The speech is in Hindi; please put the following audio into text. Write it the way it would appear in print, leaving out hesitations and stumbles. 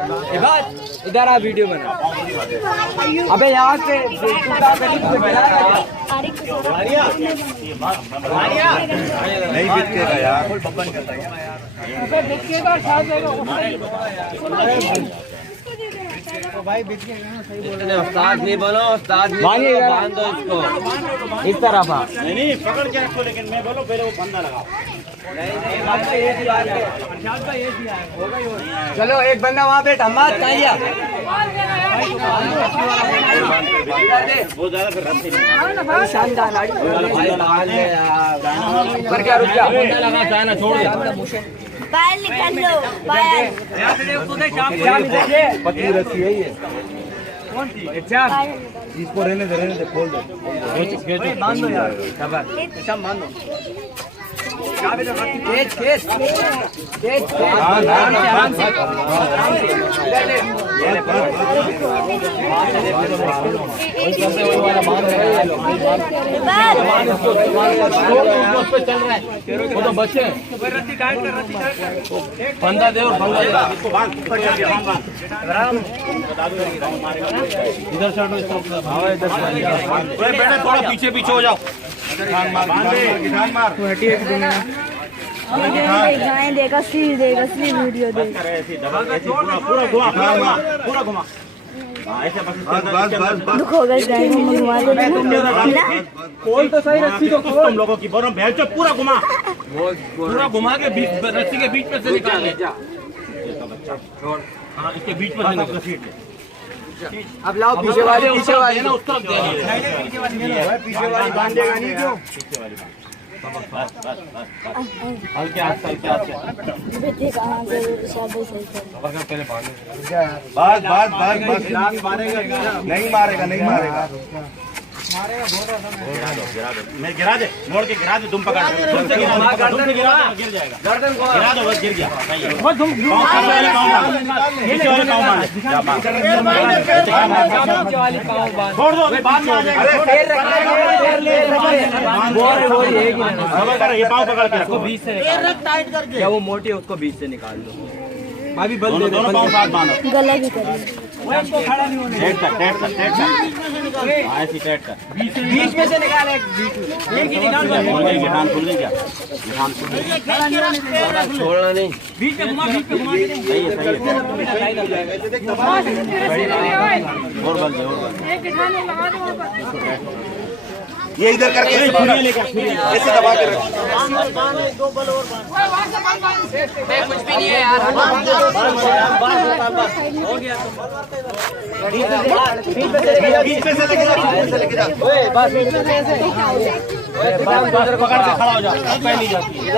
इधर आ वीडियो बना। अबे यहाँ से नहीं बिकेगा यार। भाई उस्ताद नहीं बनो, उस्ताद बांध दो इसको इस तरफ। नहीं पकड़ के रखो, लेकिन मैं बोलो पहले वो बंदा लगाओ। चलो एक बंदा वहाँ पे हमाद चाहिए। वो ज्यादा फिर रस्सी पर क्या रुक जा लगा चाहे ना छोड़ दे। बाहर निकाल लो बाहर। पतली रस्सी है ये। इसको रहने दे खोल दे। बांध दो यार, सब बांध दो। वो तो बच्चे फंदा दे और फंदा दे इसको बांध। इधर से बेटा थोड़ा पीछे पीछे हो जाओ। देगा असली वीडियो देगा। पूरा घुमा दुख होगा घुमा दो। खोल तो सही रस्सी तो खोल। तुम लोगों की बोलो भैंस चो पूरा घुमा के रस्सी के बीच में से निकाल ले। हाँ इसके बीच में से निकाल। अब लाओ पीछे वाली ना उस तरफ दे। पीछे वाली बांधेगा नहीं क्यों? हल्के हाथ से नहीं मारेगा मैं गिरा दे, मोड़ के गिरा दे। तुम पकड़ गिरा जाएगा। गिरा दो बस, गिर गया। छोड़ दो बाद में आ जाएगा। ये पाँव पकड़ के रखो बीच से टाइट करके। क्या वो मोटी है उसको बीच से निकाल दो। भाभी बल दे दोनों पाँव साथ बांधो। गला भी करिए। टाइट कर ऐसी टाइट कर। बीच में से निकाल। एक ही निकाल। गिटान खुल गई क्या? गिटान खुल गई। छोड़ना नहीं। बीच में घुमा सही है। और बल दे। ये इधर करके ऐसे दबा के रखो। कुछ भी नहीं है यार। हो गया बीच में से लेके जा। बस बीच में से ऐसे पकड़ के खड़ा हो जा। पहली जाती है।